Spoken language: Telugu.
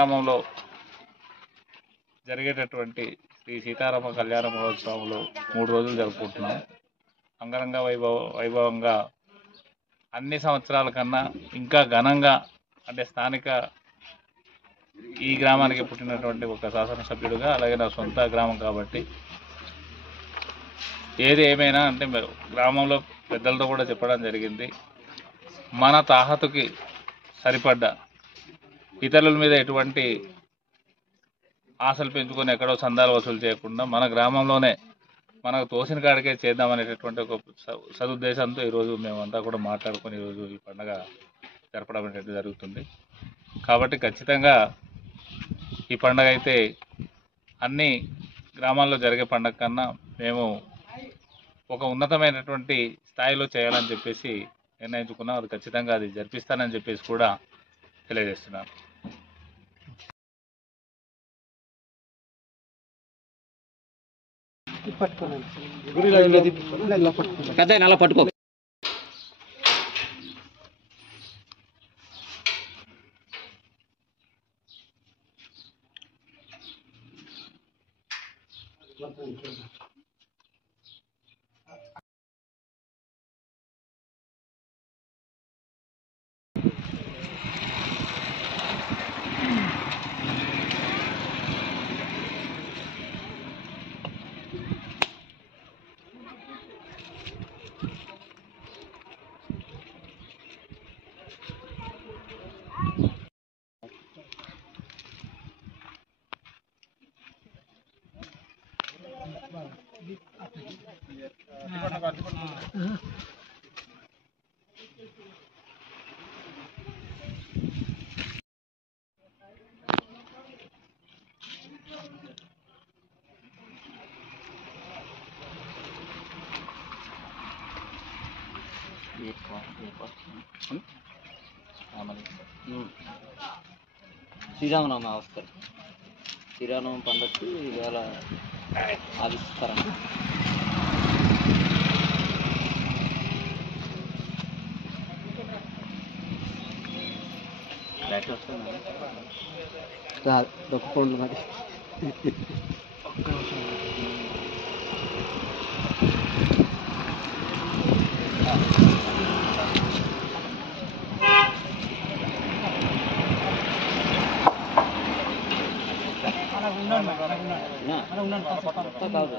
గ్రామంలో జరిగేటటువంటి శ్రీ సీతారామ కళ్యాణ మహోత్సవంలో 3 రోజులు జరుపుకుంటున్నాం. అంగరంగ వైభవంగా అన్ని సంవత్సరాల కన్నా ఇంకా ఘనంగా, అంటే స్థానిక ఈ గ్రామానికి పుట్టినటువంటి ఒక శాసనసభ్యుడిగా, అలాగే నా సొంత గ్రామం కాబట్టి ఏది ఏమైనా అంటే గ్రామంలో పెద్దలతో కూడా చెప్పడం జరిగింది. మన తాహతుకి సరిపడ్డ ఇతరుల మీద ఎటువంటి ఆశలు పెంచుకొని ఎక్కడో చందాలు వసూలు చేయకుండా మన గ్రామంలోనే మనకు తోసిన కాడికే చేద్దామనేటటువంటి ఒక సదుద్దేశంతో ఈరోజు మేమంతా కూడా మాట్లాడుకొని ఈరోజు ఈ పండుగ జరపడం అనేది జరుగుతుంది. కాబట్టి ఖచ్చితంగా ఈ పండుగ అయితే అన్ని గ్రామాల్లో జరిగే పండుగ కన్నా మేము ఒక ఉన్నతమైనటువంటి స్థాయిలో చేయాలని చెప్పేసి నిర్ణయించుకున్నాం. అది ఖచ్చితంగా అది జరిపిస్తానని చెప్పేసి కూడా తెలియజేస్తున్నాను. పెద్ద అలా పట్టుకో. శ్రీరామనవమి వస్తారు. శ్రీరామనవమి పండుగకి ఇవాళ ఆదిస్తారా? బ్యాటరీ వస్తుంది ఒక్క ఫోన్లు మరి. ఒక్క నిమిషం. కాదు